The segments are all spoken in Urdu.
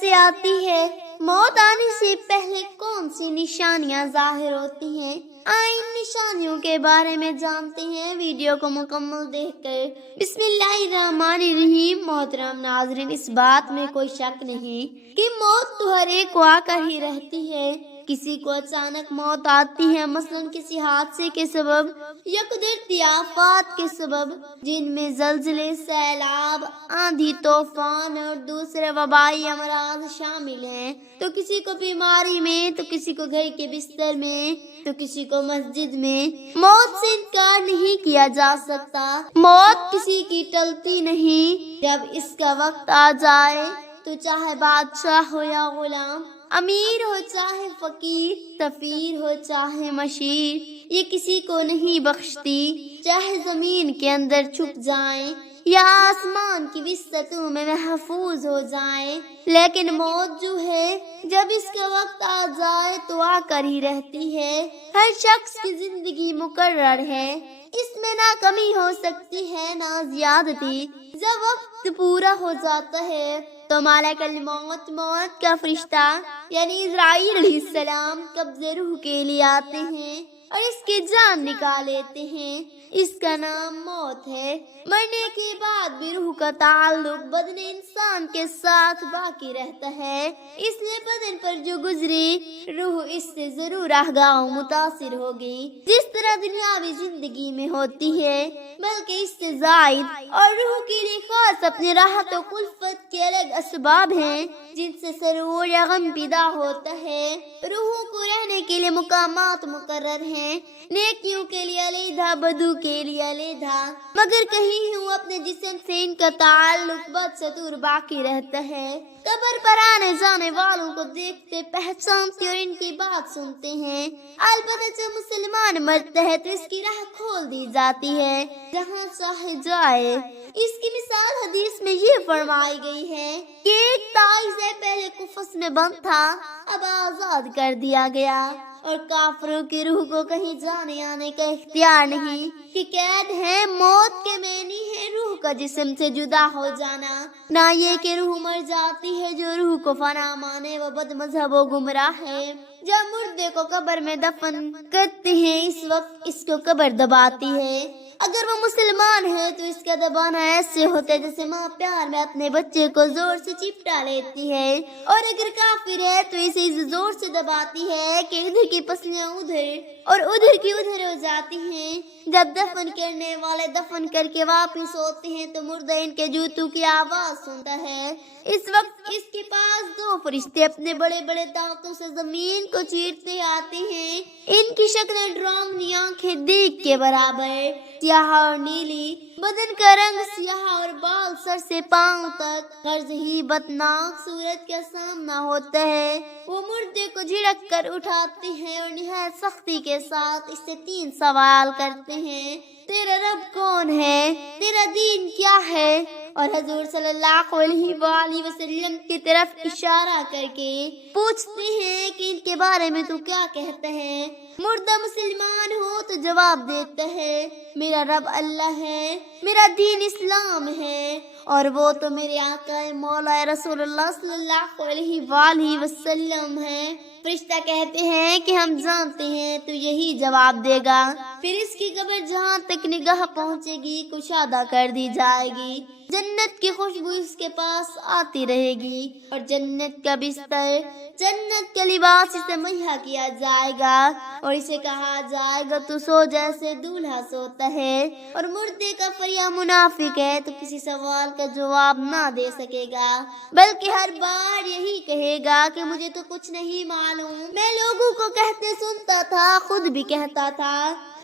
کیسے آتی ہے؟ موت آنے سے پہلے کون سی نشانیاں ظاہر ہوتی ہیں؟ آئیں ان نشانیوں کے بارے میں جانتے ہیں ویڈیو کو مکمل دیکھ کر۔ بسم اللہ الرحمن الرحیم۔ محترم ناظرین، اس بات میں کوئی شک نہیں کہ موت تو ہر ایک کو آ کر ہی رہتی ہے۔ کسی کو اچانک موت آتی ہے، مثلا کسی حادثے کے سبب یا قدرتی آفات کے سبب، جن میں زلزلے، سیلاب، آندھی، طوفان اور دوسرے وبائی امراض شامل ہیں۔ تو کسی کو بیماری میں، تو کسی کو گھر کے بستر میں، تو کسی کو مسجد میں۔ موت سے انکار نہیں کیا جا سکتا۔ موت کسی کی ٹلتی نہیں۔ جب اس کا وقت آ جائے تو چاہے بادشاہ ہو یا غلام، امیر ہو چاہے فقیر، سفیر ہو چاہے مشیر، یہ کسی کو نہیں بخشتی۔ چاہے زمین کے اندر چھپ جائیں یا آسمان کی وسطوں میں محفوظ ہو جائیں، لیکن موت جو ہے جب اس کا وقت آ جائے تو آ کر ہی رہتی ہے۔ ہر شخص کی زندگی مقرر ہے، اس میں نہ کمی ہو سکتی ہے نہ زیادتی۔ جب وقت پورا ہو جاتا ہے تو ملک الموت، موت کا فرشتہ یعنی اسرائیل علیہ السلام قبض روح کے لیے آتے ہیں اور اس کی جان نکال لیتے ہیں۔ اس کا نام موت ہے۔ مرنے کے بعد بھی روح کا تعلق بدن انسان کے ساتھ باقی رہتا ہے، اس لیے بدن پر جو گزری روح اس سے ضرور آگاہ و متاثر ہوگی، جس طرح دنیاوی زندگی میں ہوتی ہے، بلکہ اس سے زائد۔ اور روح کے لیے خاص اپنے راحت و کلفت کے الگ اسباب ہیں جن سے سرور یا غم پیدا ہوتا ہے۔ روحوں کو رہنے کے لیے مقامات مقرر ہیں، نیکیوں کے لیے علیحدہ، بدو کے لیے علیحدہ، مگر کہیں ہوں اپنے جسم سے ان کا تعلق بدستور باقی رہتا ہے۔ قبر پر آنے جانے والوں کو دیکھتے، پہچانتے اور ان کی بات سنتے ہیں۔ البتہ جب مسلمان مرتا ہے تو اس کی راہ کھول دی جاتی ہے جہاں چاہے جائے۔ اس کی مثال حدیث میں یہ فرمائی گئی ہے کہ ایک تائز پہلے کفس میں بند تھا، اب آزاد کر دیا گیا، اور کافروں کی روح کو کہیں جانے آنے کا اختیار نہیں کہ قید ہے۔ موت کے معنی ہے روح کا جسم سے جدا ہو جانا، نہ یہ کہ روح مر جاتی ہے۔ جو روح کو فنا مانے وہ بد مذہب و گمراہ ہے۔ جب مردے کو قبر میں دفن کرتے ہیں اس وقت اس کو قبر دباتی ہے۔ اگر وہ مسلمان ہے تو اس کا دبانا ایسے ہوتا ہے جیسے ماں پیار میں اپنے بچے کو زور سے چپٹا لیتی ہے، اور اگر کافر ہے تو اسے زور سے دباتی ہے کہ ادھر کی پسلیاں ادھر اور ادھر کی ادھر ہو جاتی ہیں۔ جب دفن کرنے والے دفن کر کے واپس ہوتے ہیں تو مردہ ان کے جوتوں کی آواز سنتا ہے۔ اس وقت اس کے پاس دو فرشتے اپنے بڑے بڑے دانتوں سے زمین کو چیرتے آتے ہیں۔ ان کی شکلیں ڈراؤنی، آنکھیں دیگ کے برابر، سیاہ اور نیلی، بدن کا رنگ سیاہ اور بال سر سے پاؤں تک، غرض ہی بدناک صورت کا سامنا ہوتا ہے۔ وہ مردے کو جھڑک کر اٹھاتے ہیں اور نہایت سختی کے ساتھ اس سے 3 سوال کرتے ہیں: تیرا رب کون ہے؟ تیرا دین کیا ہے؟ اور حضور صلی اللہ علیہ وآلہ وسلم کی طرف اشارہ کر کے پوچھتے ہیں کہ ان کے بارے میں تو کیا کہتا ہے؟ مردہ مسلمان ہو تو جواب دیتا ہے: میرا رب اللہ ہے، میرا دین اسلام ہے، اور وہ تو میرے آقا مولا رسول اللہ صلی اللہ علیہ وآلہ وسلم ہے۔ فرشتہ کہتے ہیں کہ ہم جانتے ہیں تو یہی جواب دے گا۔ پھر اس کی قبر جہاں تک نگاہ پہنچے گی کشادہ کر دی جائے گی، جنت کی خوشبو اس کے پاس آتی رہے گی، اور جنت کا بستر، جنت کا لباس اسے مہیا کیا جائے گا، اور اسے کہا جائے گا تو سو جیسے دولہا سوتا ہے۔ اور مردے کا فریا منافق ہے تو کسی سوال کا جواب نہ دے سکے گا، بلکہ ہر بار یہی کہے گا کہ مجھے تو کچھ نہیں معلوم، میں لوگوں کو کہتے سنتا تھا، خود بھی کہتا تھا۔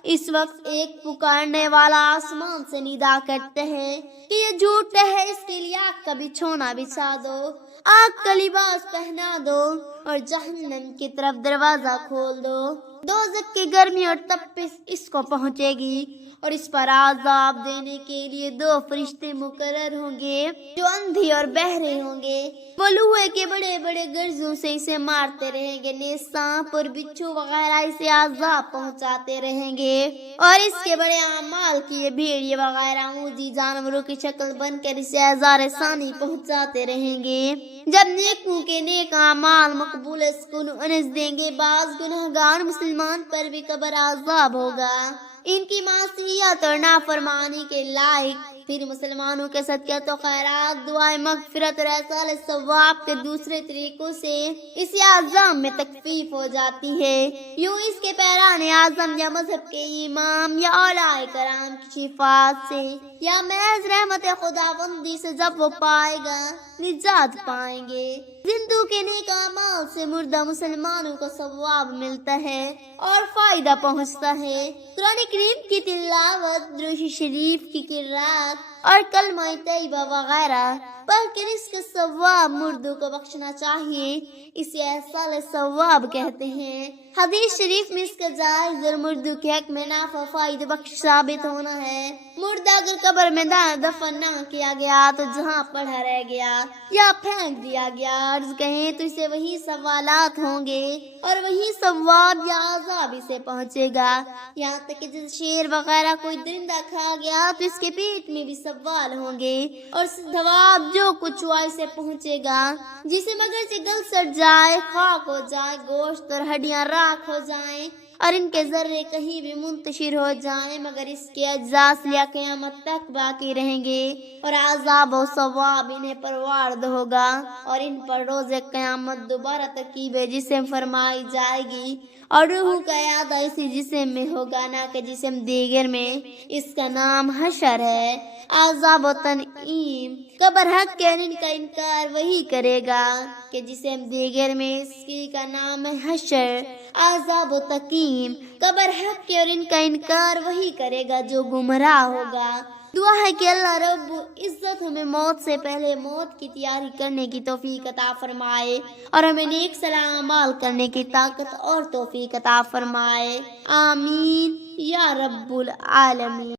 اس وقت ایک پکارنے والا آسمان سے ندا کرتا ہے کہ یہ جھوٹا ہے، اس کے لیے آگ کا بچھونا بچھا دو، آگ کا لباس پہنا دو، اور جہنم کی طرف دروازہ کھول دو۔ دوزخ کی گرمی اور تپش اس کو پہنچے گی، اور اس پر عذاب دینے کے لیے 2 فرشتے مقرر ہوں گے جو اندھے اور بہرے ہوں گے۔ وہ لوہے کے بڑے بڑے گرزوں سے اسے مارتے رہیں گے، نیز سانپ اور بچھو وغیرہ اسے عذاب پہنچاتے رہیں گے۔ اور اس کے بڑے اعمال کی یہ بھیڑیے وغیرہ اونچی جانوروں کی شکل بن کر اسے ہزار ثانی پہنچاتے رہیں گے۔ جب نیکوں کے نیک اعمال مقبول سکون انس دیں گے، بعض گنہگار مسلمان پر بھی قبر عذاب ہوگا، ان کی معصیت اور نافرمانی کے لائق۔ پھر مسلمانوں کے صدقات و خیرات، دعائیں مغفرت اور احصال ثواب کے دوسرے طریقوں سے اس عذاب میں تخفیف ہو جاتی ہے۔ یوں اس کے پیران اعظم یا مذہب کے امام یا اولیاء کرام کی شفاعت سے یا محض رحمت خداوندی سے جب وہ پائے گا نجات پائیں گے۔ زندوں کے نیک اعمال سے مردہ مسلمانوں کو ثواب ملتا ہے اور فائدہ پہنچتا ہے۔ قرآن کریم کی تلاوت، درود شریف کی قرات اور کلمہ طیبہ وغیرہ پڑھ کر اس کا ثواب مردوں کو بخشنا چاہیے، اسے احصال ثواب کہتے ہیں۔ حدیث شریف میں اس کا جائز اور مردوں کے حق میں نافع فائدہ بخش ثابت ہونا ہے۔ مردہ اگر قبر میں دفن نہ کیا گیا تو جہاں پڑا رہ گیا یا پھینک دیا گیا، عرض کہیں تو اسے وہی سوالات ہوں گے اور وہی ثواب یا عذاب اسے پہنچے گا، یہاں تک کہ جس شیر وغیرہ کوئی درندہ کھا گیا تو اس کے پیٹ میں بھی سوال ہوں گے اور ثواب جو کچھ ہوا اسے پہنچے گا، جسے مگر سے گل سڑ جائے، خاک ہو جائے، گوشت اور ہڈیاں راکھ ہو جائیں اور ان کے ذرے کہیں بھی منتشر ہو جائیں، مگر اس کے اجزاء لیا قیامت تک باقی رہیں گے اور عذاب و ثواب انہیں پر وارد ہوگا اور ان پر روز قیامت دوبارہ ترکیب جسم فرمائی جائے گی اور روح کا اعادہ اسی جسم میں ہوگا، نہ کہ جسم دیگر میں۔ اس کا نام حشر ہے۔ عذاب و تنعیم، قبر حق کے ان کا انکار وہی کرے گا کہ جسم دیگر میں، اس کی کا نام ہے حشر۔ عذاب و تقیم، قبر حق کے اور ان کا انکار وہی کرے گا جو گمراہ ہوگا۔ دعا ہے کہ اللہ رب عزت ہمیں موت سے پہلے موت کی تیاری کرنے کی توفیق عطا فرمائے اور ہمیں نیک صالح اعمال کرنے کی طاقت اور توفیق عطا فرمائے، آمین یا رب العالمین۔